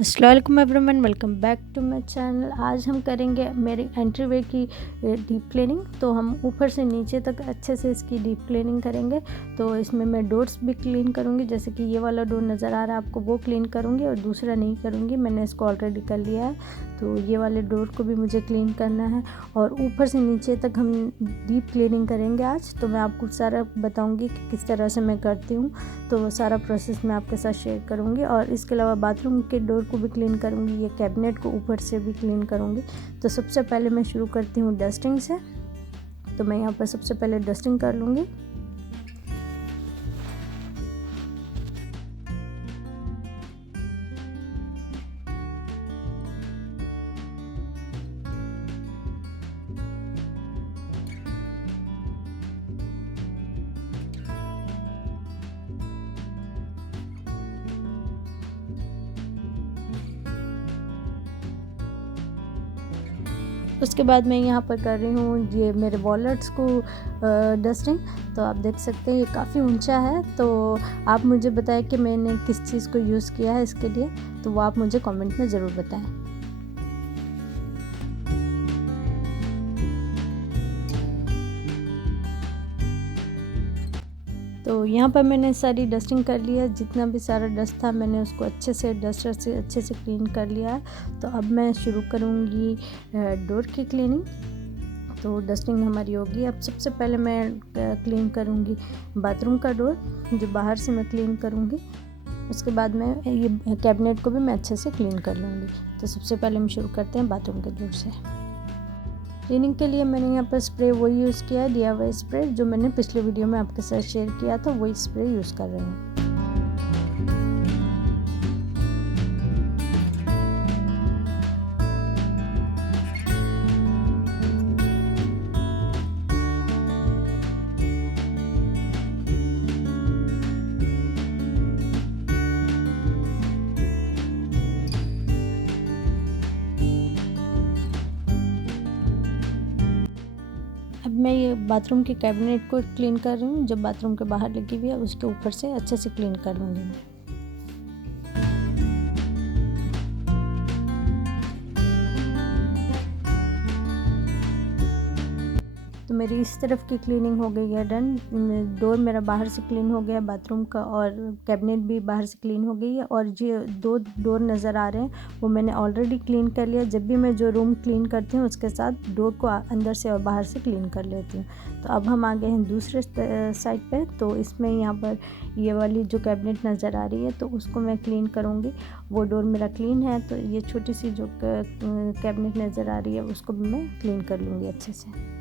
अस्सलाम वालेकुम everyone, welcome back to my channel. आज हम करेंगे मेरी एंट्रीवे की डीप क्लीनिंग। तो हम ऊपर से नीचे तक अच्छे से इसकी डीप क्लीनिंग करेंगे। तो इसमें मैं डोर्स भी क्लीन करूँगी, जैसे कि ये वाला डोर नज़र आ रहा है आपको, वो क्लीन करूँगी और दूसरा नहीं करूँगी, मैंने इसको ऑलरेडी कर लिया है। तो ये वाले डोर को भी मुझे क्लीन करना है और ऊपर से नीचे तक हम डीप क्लीनिंग करेंगे आज। तो मैं आपको सारा बताऊँगी कि किस तरह से मैं करती हूँ, तो वो सारा प्रोसेस मैं आपके साथ शेयर करूँगी। और इसके अलावा बाथरूम के डोर को भी क्लीन करूँगी, ये कैबिनेट को ऊपर से भी क्लीन करूँगी। तो सबसे पहले मैं शुरू करती हूँ डस्टिंग से। तो मैं यहाँ पर सबसे पहले डस्टिंग कर लूँगी। उसके बाद मैं यहाँ पर कर रही हूँ ये मेरे वॉलेट्स को डस्टिंग। तो आप देख सकते हैं ये काफ़ी ऊंचा है, तो आप मुझे बताएं कि मैंने किस चीज़ को यूज़ किया है इसके लिए, तो वो आप मुझे कमेंट में ज़रूर बताएं। तो यहाँ पर मैंने सारी डस्टिंग कर लिया है, जितना भी सारा डस्ट था मैंने उसको अच्छे से डस्टर से अच्छे से क्लीन कर लिया है। तो अब मैं शुरू करूँगी डोर की क्लीनिंग। तो डस्टिंग हमारी होगी। अब सबसे पहले मैं क्लीन करूँगी बाथरूम का डोर, जो बाहर से मैं क्लीन करूँगी। उसके बाद मैं ये कैबिनेट को भी मैं अच्छे से क्लीन कर लूँगी। तो सबसे पहले हम शुरू करते हैं बाथरूम के डोर से। क्लीनिंग के लिए मैंने यहाँ पर स्प्रे वही यूज़ किया है, DIY स्प्रे, जो मैंने पिछले वीडियो में आपके साथ शेयर किया था, वही स्प्रे यूज़ कर रही हूँ। अब मैं ये बाथरूम के कैबिनेट को क्लीन कर रही हूँ, जो बाथरूम के बाहर लगी हुई है उसके ऊपर से अच्छे से क्लीन कर लूँगी मैं। तो मेरी इस तरफ की क्लीनिंग हो गई है डन। डोर मेरा बाहर से क्लीन हो गया बाथरूम का, और कैबिनेट भी बाहर से क्लीन हो गई है। और जो दो डोर नज़र आ रहे हैं वो मैंने ऑलरेडी क्लीन कर लिया। जब भी मैं जो रूम क्लीन करती हूँ उसके साथ डोर को अंदर से और बाहर से क्लीन कर लेती हूँ। तो अब हम आ गए हैं दूसरे साइड पे। तो इसमें यहाँ पर ये वाली जो कैबिनेट नज़र आ रही है तो उसको मैं क्लीन करूँगी। वो डोर मेरा क्लीन है, तो ये छोटी सी जो कैबिनेट नज़र आ रही है उसको भी मैं क्लीन कर लूँगी अच्छे से।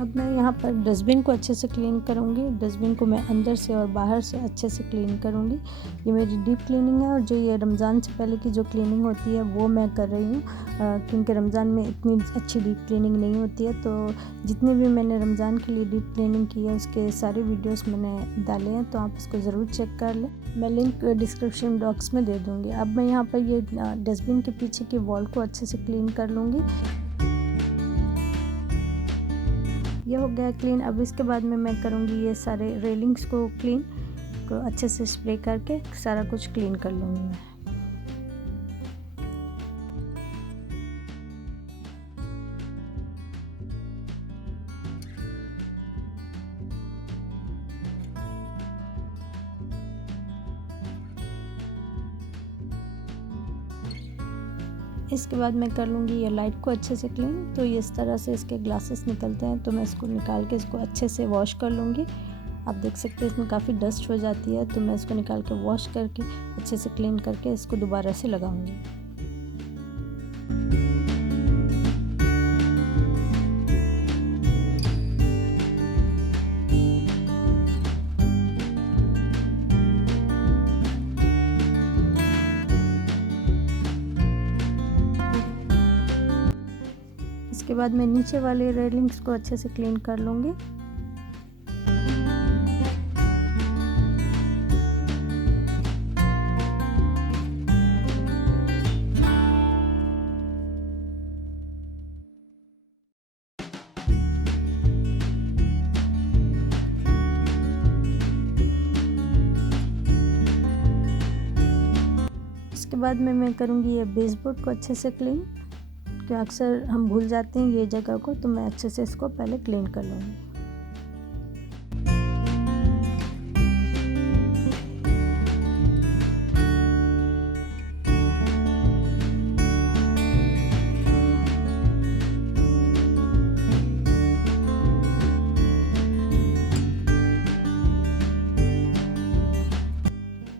अब मैं यहाँ पर डस्टबिन को अच्छे से क्लीन करूँगी। डस्टबिन को मैं अंदर से और बाहर से अच्छे से क्लीन करूँगी। ये मेरी डीप क्लीनिंग है, और जो ये रमज़ान से पहले की जो क्लीनिंग होती है वो मैं कर रही हूँ, क्योंकि रमज़ान में इतनी अच्छी डीप क्लीनिंग नहीं होती है। तो जितनी भी मैंने रमज़ान के लिए डीप क्लीनिंग की है उसके सारे वीडियोज़ मैंने डाले हैं, तो आप इसको ज़रूर चेक कर लें। मैं लिंक डिस्क्रिप्शन बॉक्स में दे दूँगी। अब मैं यहाँ पर ये डस्टबिन के पीछे की वॉल को अच्छे से क्लीन कर लूँगी। ये हो गया क्लीन। अब इसके बाद में मैं करूँगी ये सारे रेलिंग्स को क्लीन, को अच्छे से स्प्रे करके सारा कुछ क्लीन कर लूँगी मैं। इसके बाद मैं कर लूँगी ये लाइट को अच्छे से क्लीन। तो ये इस तरह से इसके ग्लासेस निकलते हैं, तो मैं इसको निकाल के इसको अच्छे से वॉश कर लूँगी। आप देख सकते हैं इसमें काफ़ी डस्ट हो जाती है, तो मैं इसको निकाल के वॉश करके अच्छे से क्लीन करके इसको दोबारा से लगाऊंगी। उसके बाद मैं नीचे वाले रेलिंग्स को अच्छे से क्लीन कर लूँगी। उसके बाद में मैं करूँगी ये बेसबोर्ड को अच्छे से क्लीन, कि अक्सर हम भूल जाते हैं ये जगह को, तो मैं अच्छे से इसको पहले क्लीन कर लूँगी।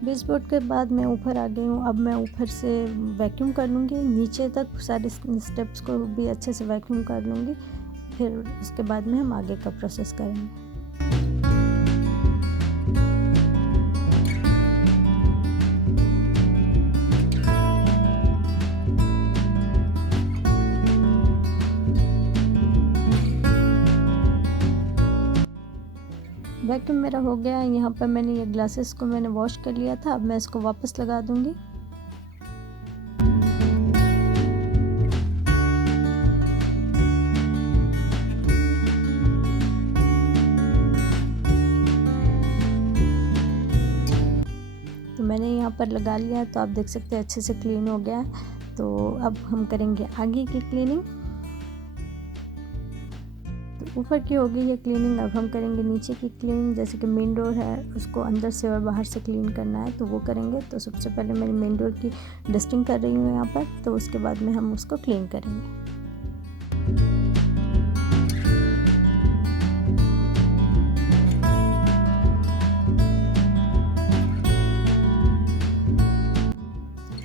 बेसबोर्ड के बाद मैं ऊपर आ गई हूँ। अब मैं ऊपर से वैक्यूम कर लूँगी, नीचे तक सारे स्टेप्स को भी अच्छे से वैक्यूम कर लूँगी। फिर उसके बाद में हम आगे का प्रोसेस करेंगे। वैक्यूम मेरा हो गया है। यहाँ पर मैंने ये ग्लासेस को मैंने वॉश कर लिया था। अब मैं इसको वापस लगा दूँगी। तो मैंने यहाँ पर लगा लिया, तो आप देख सकते हैं अच्छे से क्लीन हो गया है। तो अब हम करेंगे आगे की क्लीनिंग। तो ऊपर की हो गई है क्लीनिंग, अब हम करेंगे नीचे की क्लीनिंग। जैसे कि मेन डोर है, उसको अंदर से और बाहर से क्लीन करना है, तो वो करेंगे। तो सबसे पहले मैं मेन डोर की डस्टिंग कर रही हूँ यहाँ पर, तो उसके बाद में हम उसको क्लीन करेंगे।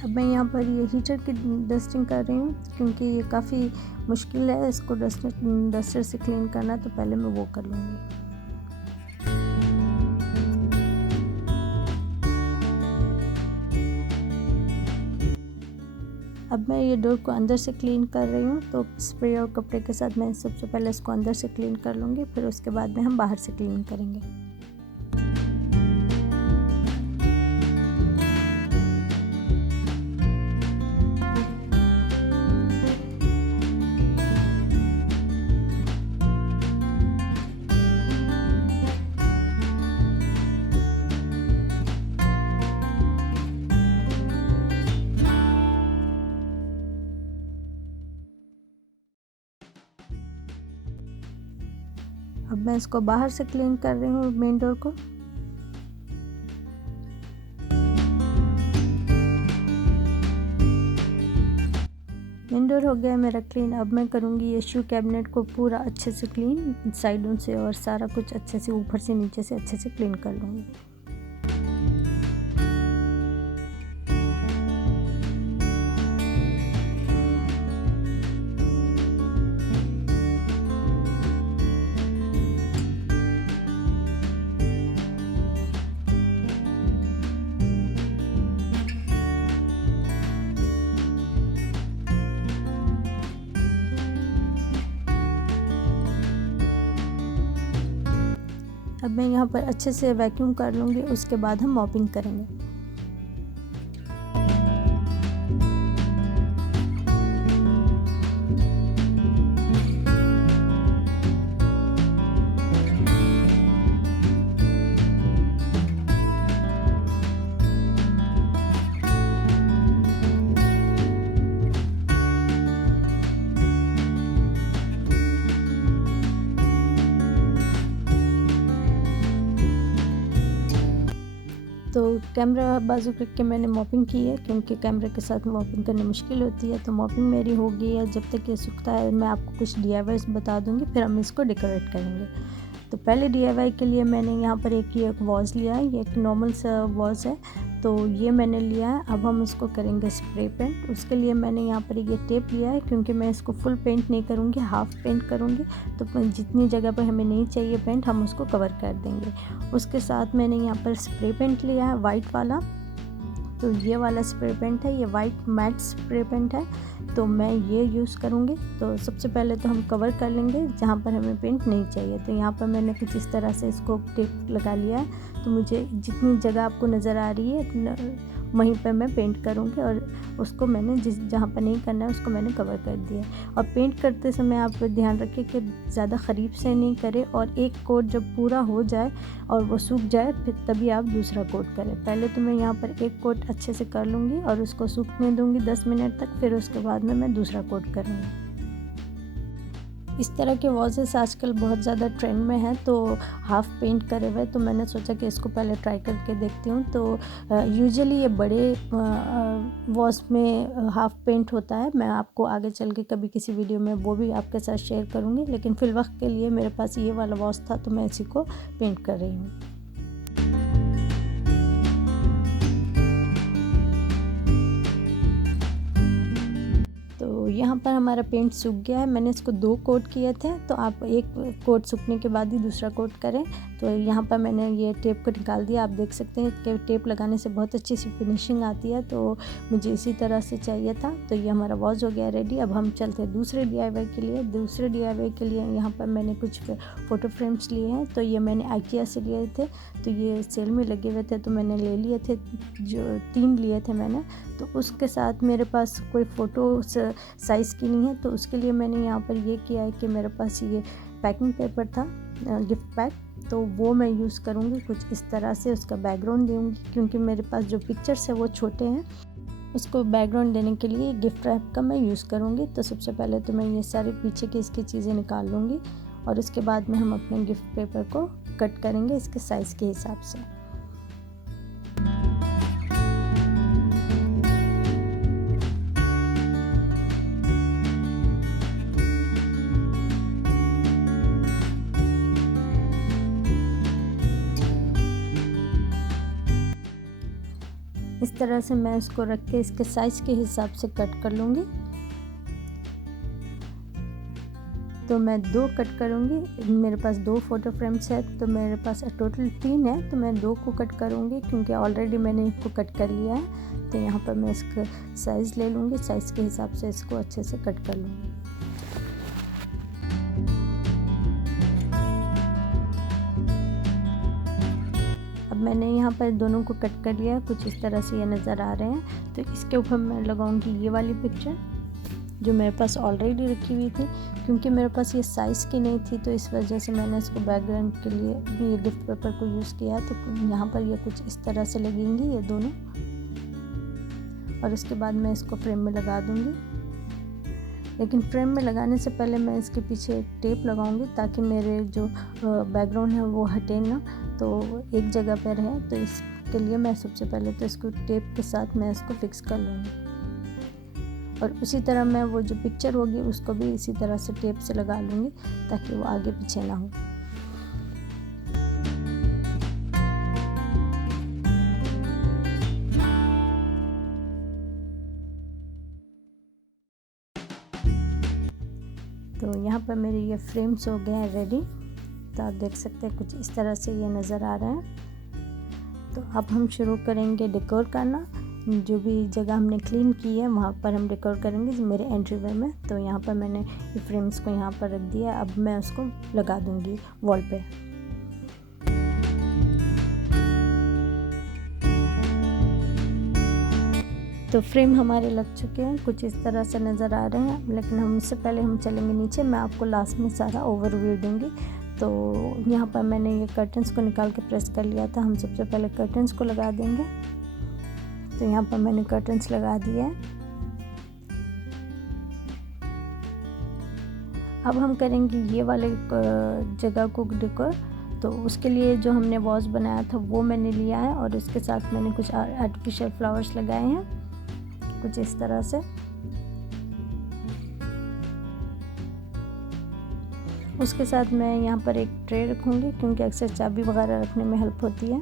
मैं यहाँ पर ये हीटर की डस्टिंग कर रही हूँ, क्योंकि ये काफ़ी मुश्किल है इसको डस्टर से क्लीन करना, तो पहले मैं वो कर लूँगी। अब मैं ये डोर को अंदर से क्लीन कर रही हूँ, तो स्प्रे और कपड़े के साथ मैं सबसे पहले इसको अंदर से क्लीन कर लूँगी, फिर उसके बाद में हम बाहर से क्लीन करेंगे। अब मैं इसको बाहर से क्लीन कर रही हूँ मेन डोर को। मेन डोर हो गया मेरा क्लीन। अब मैं करूँगी ये शू कैबिनेट को पूरा अच्छे से क्लीन, साइडों से और सारा कुछ अच्छे से ऊपर से नीचे से अच्छे से क्लीन कर लूँगी। अब मैं यहाँ पर अच्छे से वैक्यूम कर लूँगी, उसके बाद हम मॉपिंग करेंगे। तो कैमरा बाजू करके मैंने मॉपिंग की है, क्योंकि कैमरे के साथ मॉपिंग करनी मुश्किल होती है। तो मॉपिंग मेरी हो गई है। जब तक ये सूखता है मैं आपको कुछ DIYs बता दूंगी, फिर हम इसको डेकोरेट करेंगे। तो पहले DIY के लिए मैंने यहाँ पर एक वॉज लिया है, ये एक नॉर्मल सा वॉज है, तो ये मैंने लिया है। अब हम इसको करेंगे स्प्रे पेंट। उसके लिए मैंने यहाँ पर ये टेप लिया है, क्योंकि मैं इसको फुल पेंट नहीं करूँगी, हाफ पेंट करूँगी। तो जितनी जगह पर हमें नहीं चाहिए पेंट, हम उसको कवर कर देंगे। उसके साथ मैंने यहाँ पर स्प्रे पेंट लिया है वाइट वाला, तो ये वाला स्प्रे पेंट है, ये वाइट मैट स्प्रे पेंट है, तो मैं ये यूज़ करूँगी। तो सबसे पहले तो हम कवर कर लेंगे जहाँ पर हमें पेंट नहीं चाहिए। तो यहाँ पर मैंने कुछ इस तरह से इसको टेप लगा लिया है। तो मुझे जितनी जगह आपको नज़र आ रही है वहीं पर मैं पेंट करूँगी, और उसको मैंने जहाँ पर नहीं करना है उसको मैंने कवर कर दिया। और पेंट करते समय आप ध्यान रखें कि ज़्यादा करीब से नहीं करें, और एक कोट जब पूरा हो जाए और वो सूख जाए फिर तभी आप दूसरा कोट करें। पहले तो मैं यहाँ पर एक कोट अच्छे से कर लूँगी और उसको सूखने दूँगी 10 मिनट तक, फिर उसके बाद में मैं दूसरा कोट करूँगी। इस तरह के वॉजेस आजकल बहुत ज़्यादा ट्रेंड में है, तो हाफ़ पेंट करे हुए, तो मैंने सोचा कि इसको पहले ट्राई करके देखती हूँ। तो यूजुअली ये बड़े वॉज में हाफ़ पेंट होता है। मैं आपको आगे चल के कभी किसी वीडियो में वो भी आपके साथ शेयर करूँगी, लेकिन फ़िलवक़्त के लिए मेरे पास ये वाला वॉज था तो मैं इसी को पेंट कर रही हूँ। यहाँ पर हमारा पेंट सूख गया है। मैंने इसको 2 कोट किए थे, तो आप एक कोट सूखने के बाद ही दूसरा कोट करें। तो यहाँ पर मैंने ये टेप को निकाल दिया। आप देख सकते हैं कि टेप लगाने से बहुत अच्छी सी फिनिशिंग आती है, तो मुझे इसी तरह से चाहिए था। तो ये हमारा वॉज हो गया रेडी। अब हम चलते हैं दूसरे DIY के लिए। दूसरे DIY के लिए यहाँ पर मैंने कुछ फ़ोटो फ्रेम्स लिए हैं। तो ये मैंने IKEA से लिए थे, तो ये सेल में लगे हुए थे तो मैंने ले लिए थे, जो 3 लिए थे मैंने। तो उसके साथ मेरे पास कोई फ़ोटो साइज़ की नहीं है, तो उसके लिए मैंने यहाँ पर ये किया है कि मेरे पास ये पैकिंग पेपर था, गिफ्ट पैक, तो वो मैं यूज़ करूँगी कुछ इस तरह से। उसका बैकग्राउंड दूँगी, क्योंकि मेरे पास जो पिक्चर्स है वो छोटे हैं, उसको बैकग्राउंड देने के लिए गिफ्ट रैप का मैं यूज़ करूँगी। तो सबसे पहले तो मैं ये सारी पीछे की इसकी चीज़ें निकाल लूँगी, और उसके बाद में हम अपने गिफ्ट पेपर को कट करेंगे इसके साइज़ के हिसाब से। इस तरह से मैं इसको रख के इसके साइज़ के हिसाब से कट कर लूँगी। तो मैं 2 कट करूँगी। मेरे पास 2 फ़ोटो फ्रेम्स है, तो मेरे पास टोटल 3 है, तो मैं 2 को कट करूँगी क्योंकि ऑलरेडी मैंने इसको कट कर लिया है। तो यहाँ पर मैं इसका साइज़ ले लूँगी, साइज़ के हिसाब से इसको अच्छे से कट कर लूँगी। अब मैंने यहाँ पर दोनों को कट कर लिया, कुछ इस तरह से ये नज़र आ रहे हैं। तो इसके ऊपर मैं लगाऊंगी ये वाली पिक्चर जो मेरे पास ऑलरेडी रखी हुई थी, क्योंकि मेरे पास ये साइज़ की नहीं थी, तो इस वजह से मैंने इसको बैकग्राउंड के लिए भी ये गिफ्ट पेपर को यूज़ किया है। तो यहाँ पर ये कुछ इस तरह से लगेंगी ये दोनों, और इसके बाद मैं इसको फ्रेम में लगा दूँगी। लेकिन फ्रेम में लगाने से पहले मैं इसके पीछे टेप लगाऊंगी, ताकि मेरे जो बैकग्राउंड है वो हटे ना, तो एक जगह पर रहे। तो इसके लिए मैं सबसे पहले तो इसको टेप के साथ मैं इसको फिक्स कर लूँगी, और उसी तरह मैं वो जो पिक्चर होगी उसको भी इसी तरह से टेप से लगा लूँगी, ताकि वो आगे पीछे ना हो। तो यहाँ पर मेरे ये फ्रेम्स हो गए हैं रेडी। तो आप देख सकते हैं कुछ इस तरह से ये नज़र आ रहा है। तो अब हम शुरू करेंगे डेकोर करना। जो भी जगह हमने क्लीन की है वहाँ पर हम डेकोर करेंगे मेरे एंट्रीवे में। तो यहाँ पर मैंने ये फ्रेम्स को यहाँ पर रख दिया। अब मैं उसको लगा दूँगी वॉल पे। तो फ्रेम हमारे लग चुके हैं, कुछ इस तरह से नज़र आ रहे हैं। लेकिन हम इससे पहले हम चलेंगे नीचे, मैं आपको लास्ट में सारा ओवरव्यू दूँगी। तो यहाँ पर मैंने ये कर्टन्स को निकाल के प्रेस कर लिया था। हम सबसे पहले कर्टन्स को लगा देंगे। तो यहाँ पर मैंने कर्टन्स लगा दिए हैं। अब हम करेंगे ये वाले जगह को डेकोर। तो उसके लिए जो हमने वॉज बनाया था वो मैंने लिया है, और इसके साथ मैंने कुछ आर्टिफिशियल फ्लावर्स लगाए हैं कुछ इस तरह से। उसके साथ मैं यहाँ पर एक ट्रे रखूँगी, क्योंकि अक्सर चाबी वगैरह रखने में हेल्प होती है।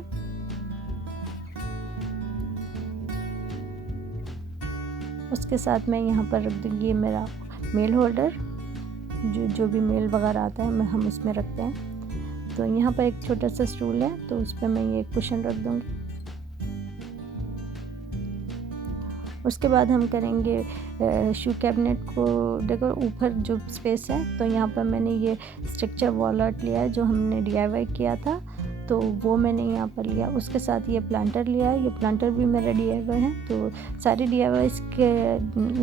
उसके साथ मैं यहाँ पर रख दूँगी ये मेरा मेल होल्डर, जो भी मेल वगैरह आता है हम उसमें रखते हैं। तो यहाँ पर एक छोटा सा स्टूल है, तो उस पर मैं ये कुशन रख दूँगी। उसके बाद हम करेंगे शू कैबिनेट को। देखो ऊपर जो स्पेस है, तो यहाँ पर मैंने ये स्ट्रक्चर वॉल आर्ट लिया है जो हमने DIY किया था, तो वो मैंने यहाँ पर लिया। उसके साथ ये प्लांटर लिया है, ये प्लांटर भी मेरा DIY है। तो सारे DIYs के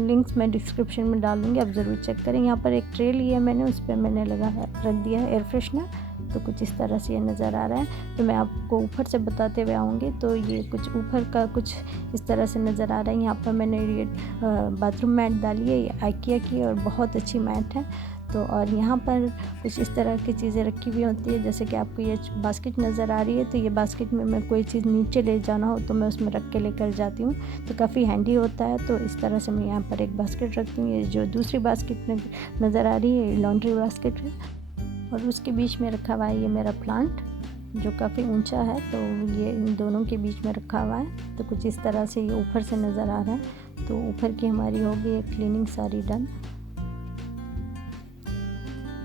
लिंक्स मैं डिस्क्रिप्शन में डाल दूँगी, आप ज़रूर चेक करें। यहाँ पर एक ट्रे लिया है मैंने, उस पर मैंने रख दिया है एयर फ्रेशनर, तो कुछ इस तरह से ये नज़र आ रहा है। तो मैं आपको ऊपर से बताते हुए आऊँगी। तो ये कुछ ऊपर का कुछ इस तरह से नज़र आ रहा है। यहाँ पर मैंने ये बाथरूम मैट डाली है, ये IKEA की और बहुत अच्छी मैट है। तो और यहाँ पर कुछ इस तरह की चीज़ें रखी हुई होती है, जैसे कि आपको ये बास्केट नज़र आ रही है। तो ये बास्केट में मैं कोई चीज़ नीचे ले जाना हो तो मैं उसमें रख के लेकर जाती हूँ, तो काफ़ी हैंडी होता है। तो इस तरह से मैं यहाँ पर एक बास्केट रखती हूँ। ये जो दूसरी बास्केट में नज़र आ रही है, ये लॉन्ड्री बास्केट है, और उसके बीच में रखा हुआ है ये मेरा प्लांट जो काफ़ी ऊंचा है, तो ये इन दोनों के बीच में रखा हुआ है। तो कुछ इस तरह से ये ऊपर से नज़र आ रहा है। तो ऊपर की हमारी हो गई क्लीनिंग सारी डन।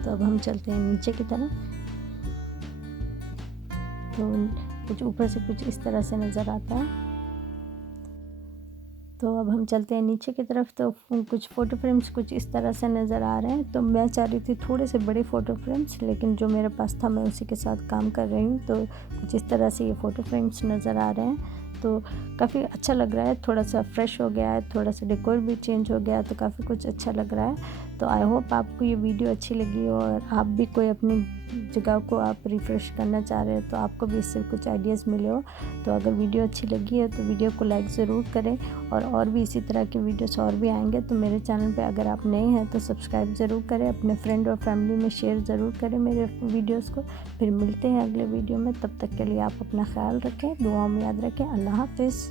तो अब हम चलते हैं नीचे की तरफ। तो कुछ ऊपर से कुछ इस तरह से नज़र आता है। तो अब हम चलते हैं नीचे की तरफ। तो कुछ फ़ोटो फ्रेम्स कुछ इस तरह से नज़र आ रहे हैं। तो मैं चाह रही थी थोड़े से बड़े फ़ोटो फ्रेम्स, लेकिन जो मेरे पास था मैं उसी के साथ काम कर रही हूँ। तो कुछ इस तरह से ये फ़ोटो फ्रेम्स नज़र आ रहे हैं। तो काफ़ी अच्छा लग रहा है, थोड़ा सा फ्रेश हो गया है, थोड़ा सा डेकोर भी चेंज हो गया है, तो काफ़ी कुछ अच्छा लग रहा है। तो आई होप आपको ये वीडियो अच्छी लगी और आप भी कोई अपनी जगह को आप रिफ़्रेश करना चाह रहे हो, तो आपको भी इससे कुछ आइडियाज़ मिले हो। तो अगर वीडियो अच्छी लगी है तो वीडियो को लाइक ज़रूर करें, और भी इसी तरह के वीडियोस और भी आएंगे। तो मेरे चैनल पे अगर आप नए हैं तो सब्सक्राइब ज़रूर करें, अपने फ्रेंड और फैमिली में शेयर ज़रूर करें मेरे वीडियोस को। फिर मिलते हैं अगले वीडियो में, तब तक के लिए आप अपना ख्याल रखें, दुआओं में याद रखें। अल्लाह हाफ़िज़।